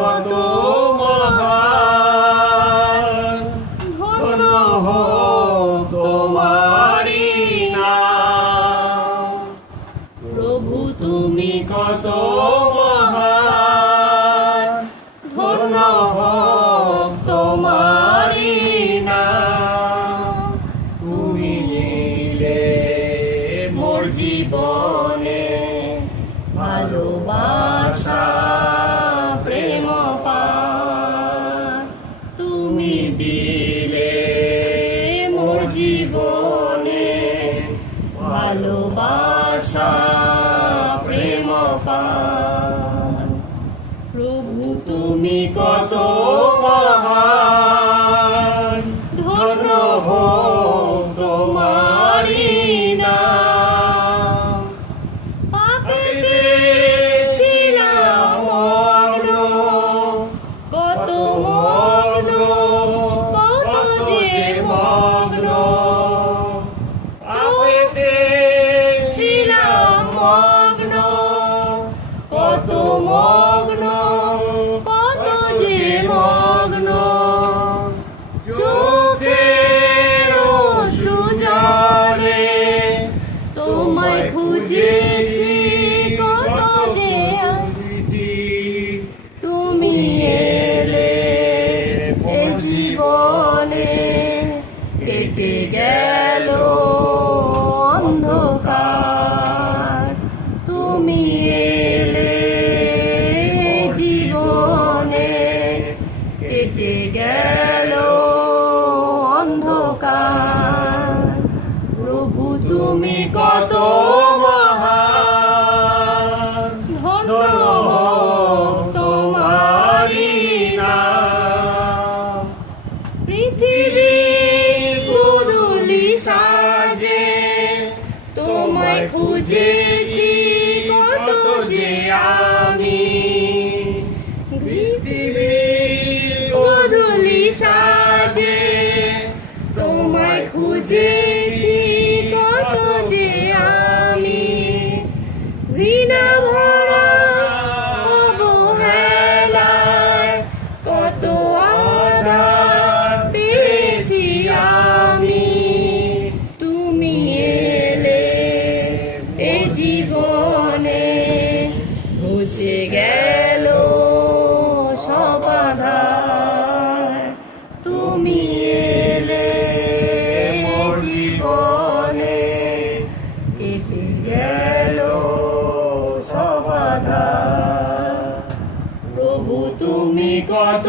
কত মহান, ধন্য হোক তোমারি নাম। প্রভু তুমি কত মহান, ধন্য হোক তোমারি নাম। তুমি নিলে মোর জীবনে ভালোবাসা প্রেম পার। তুমি দিলে মোর জীবনে ভালোবাসা প্রেম পার। প্রভু তুমি কত মহান, ধন্য হোক তোমারি নাম। পাপেতে ছিলাম মগ্ন, কত মগ্ন, কত যে মগ্ন। পাপেতে ছিলাম মগ্ন, কত মগ্ন, কত যে মগ্ন। চোখের অশ্রু জলে তোমায় খুঁজেছি, কত যে তুমি এলে এ জীবনে। কেটে গেল অন্ধকার, তুমি এলে এ জীবনে। কেটে গেল অন্ধকার। প্রভু তুমি কত মহান, ধন্য হোক তোমারি নাম। পৃথিবীর গোধূলি সাজে তোমায় খুঁজেছি, কত যে আমি। পৃথিবীর গোধূলি সাজে তোমায় খুঁজেছি, কত যে আমি। ঘৃণা ভরা অবহেলায় কত আঘাত পেয়েছি আমি। তুমি এলে এ জীবনে, ঘুচে গেল সব আধার। তুমি এলে মোর জীবনে, কেটে গেল সব আধার। প্রভু তুমি কত